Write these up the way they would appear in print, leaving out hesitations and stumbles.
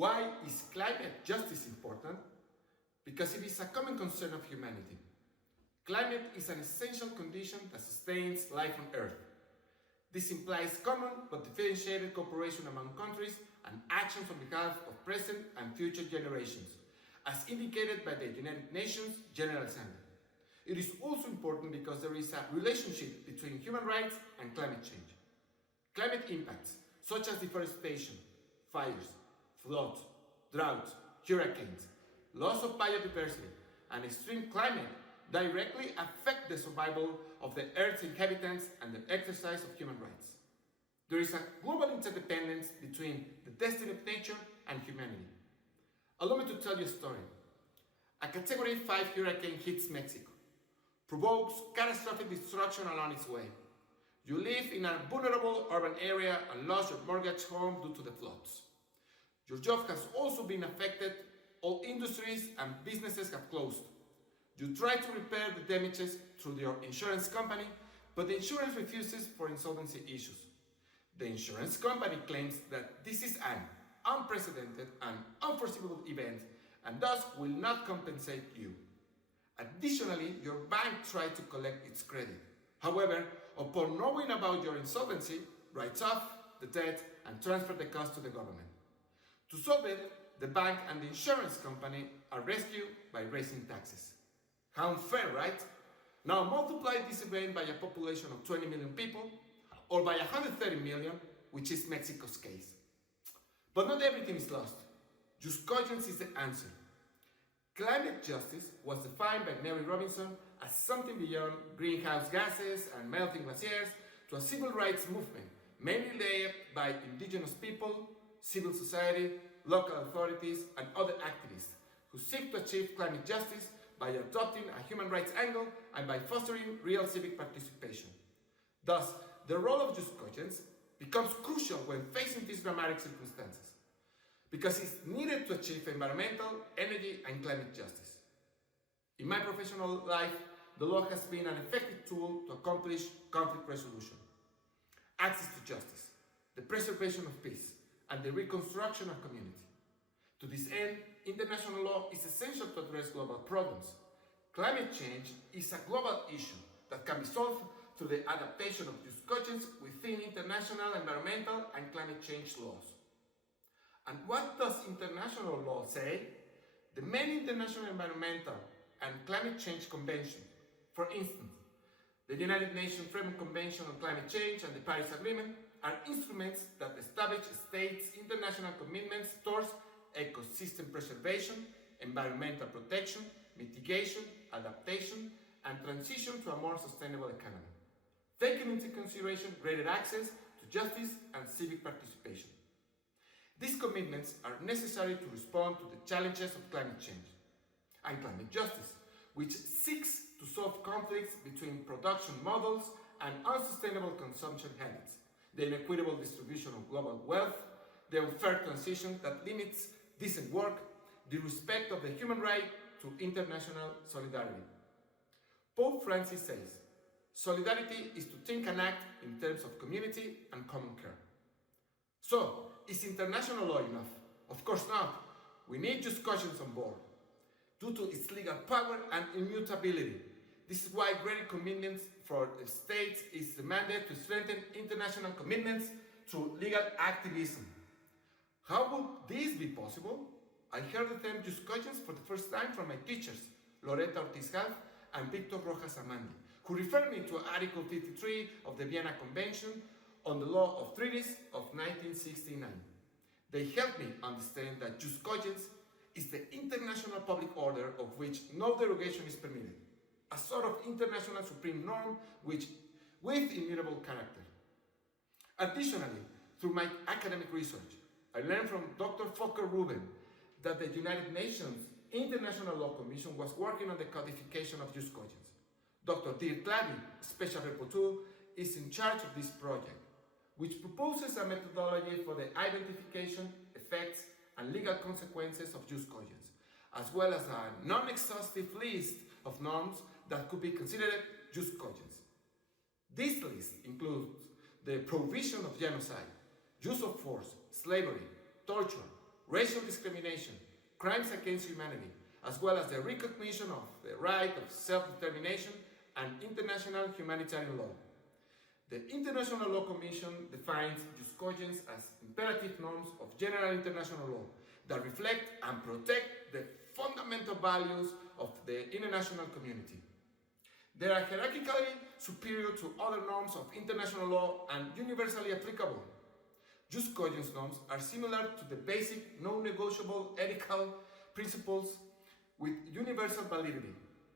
Why is climate justice important? Because it is a common concern of humanity. Climate is an essential condition that sustains life on Earth. This implies common but differentiated cooperation among countries and actions on behalf of present and future generations, as indicated by the United Nations General Assembly. It is also important because there is a relationship between human rights and climate change. Climate impacts, such as deforestation, fires, floods, droughts, hurricanes, loss of biodiversity, and extreme climate directly affect the survival of the Earth's inhabitants and the exercise of human rights. There is a global interdependence between the destiny of nature and humanity. Allow me to tell you a story. A Category 5 hurricane hits Mexico, provokes catastrophic destruction along its way. You live in a vulnerable urban area and lost your mortgage home due to the floods. Your job has also been affected. All industries and businesses have closed. You try to repair the damages through your insurance company, but the insurance refuses for insolvency issues. The insurance company claims that this is an unprecedented and unforeseeable event and thus will not compensate you. Additionally, your bank tried to collect its credit. However, upon knowing about your insolvency, writes off the debt and transfers the cost to the government. To solve it, the bank and the insurance company are rescued by raising taxes. How unfair, right? Now multiply this event by a population of 20 million people, or by 130 million, which is Mexico's case. But not everything is lost. Just cogence is the answer. Climate justice was defined by Mary Robinson as something beyond greenhouse gases and melting glaciers to a civil rights movement, mainly led by indigenous people, civil society, local authorities, and other activists who seek to achieve climate justice by adopting a human rights angle and by fostering real civic participation. Thus, the role of just cogence becomes crucial when facing these dramatic circumstances, because it's needed to achieve environmental, energy, and climate justice. In my professional life, the law has been an effective tool to accomplish conflict resolution, access to justice, the preservation of peace, and the reconstruction of community. To this end, international law is essential to address global problems. Climate change is a global issue that can be solved through the adaptation of just cogence within international environmental and climate change laws. And what does international law say? The main international environmental and climate change convention, for instance, the United Nations Framework Convention on Climate Change and the Paris Agreement, are instruments that establish states' international commitments towards ecosystem preservation, environmental protection, mitigation, adaptation, and transition to a more sustainable economy, taking into consideration greater access to justice and civic participation. These commitments are necessary to respond to the challenges of climate change and climate justice, which seeks to solve conflicts between production models and unsustainable consumption habits, the inequitable distribution of global wealth, the unfair transition that limits decent work, the respect of the human right to international solidarity. Pope Francis says, solidarity is to think and act in terms of community and common care. So, is international law enough? Of course not. We need just cogence on board. Due to its legal power and immutability, this is why greater commitments for the states is demanded to strengthen international commitments through legal activism. How would this be possible? I heard the term just cogence for the first time from my teachers, Loretta Ortiz-Half and Victor Rojas Amandi, who referred me to Article 53 of the Vienna Convention on the Law of Treaties of 1969. They helped me understand that just cogence is the international public order of which no derogation is permitted, a sort of international supreme norm with immutable character. Additionally, through my academic research, I learned from Dr. Volker Rubin that the United Nations International Law Commission was working on the codification of just cogence. Dr. Dirk Klaby, Special Rapporteur, is in charge of this project, which proposes a methodology for the identification, effects, and legal consequences of just cogence, as well as a non-exhaustive list of norms that could be considered just cogence. This list includes the prohibition of genocide, use of force, slavery, torture, racial discrimination, crimes against humanity, as well as the recognition of the right of self-determination and international humanitarian law. The International Law Commission defines jus cogens as imperative norms of general international law that reflect and protect the fundamental values of the international community. They are hierarchically superior to other norms of international law and universally applicable. Jus cogens norms are similar to the basic non-negotiable ethical principles with universal validity,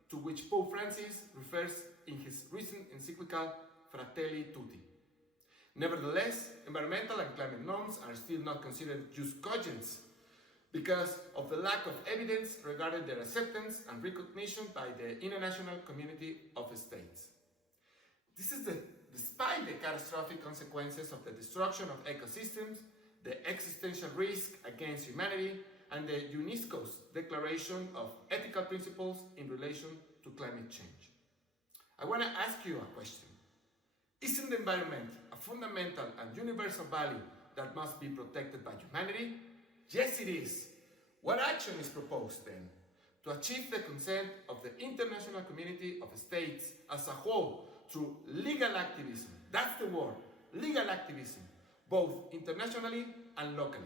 to which Pope Francis refers in his recent encyclical Fratelli Tutti. Nevertheless, environmental and climate norms are still not considered jus cogens because of the lack of evidence regarding their acceptance and recognition by the international community of states. This is despite the catastrophic consequences of the destruction of ecosystems, the existential risk against humanity, and the UNESCO's Declaration of Ethical Principles in relation to climate change. I want to ask you a question. Isn't the environment a fundamental and universal value that must be protected by humanity? Yes, it is. What action is proposed then? To achieve the consent of the international community of states as a whole through legal activism, that's the word, legal activism, both internationally and locally.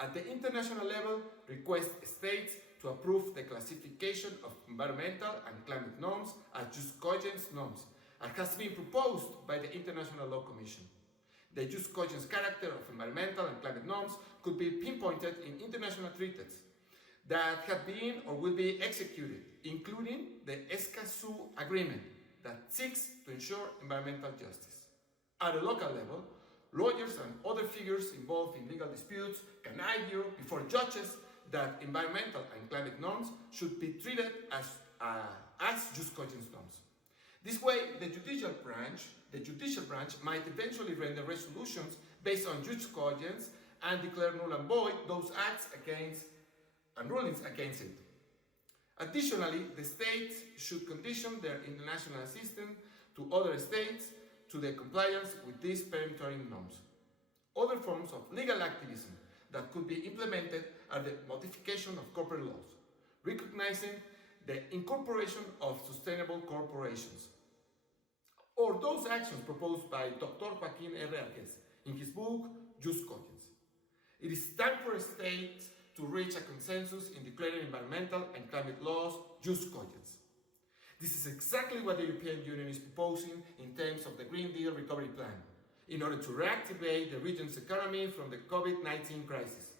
At the international level, request states to approve the classification of environmental and climate norms as jus cogens norms, as has been proposed by the International Law Commission. The jus cogens character of environmental and climate norms could be pinpointed in international treaties that have been or will be executed, including the Escazú Agreement that seeks to ensure environmental justice. At a local level, lawyers and other figures involved in legal disputes can argue before judges that environmental and climate norms should be treated as jus cogens norms. This way, the judicial branch might eventually render resolutions based on jus cogens and declare null and void those acts against and rulings against it. Additionally, the states should condition their international assistance to other states to the compliance with these peremptory norms. Other forms of legal activism that could be implemented are the modification of corporate laws, recognizing the incorporation of sustainable corporations, or those actions proposed by Dr. Joaquín R. Arquez in his book, Jus Cogens. It is time for states to reach a consensus in declaring environmental and climate laws jus cogens. This is exactly what the European Union is proposing in terms of the Green Deal Recovery Plan, in order to reactivate the region's economy from the COVID-19 crisis.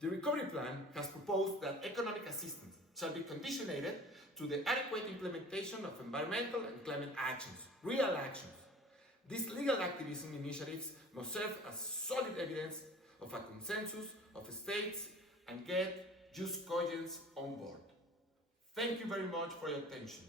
The Recovery Plan has proposed that economic assistance shall be conditioned to the adequate implementation of environmental and climate actions, real actions. These legal activism initiatives must serve as solid evidence of a consensus of states and get jus cogens on board. Thank you very much for your attention.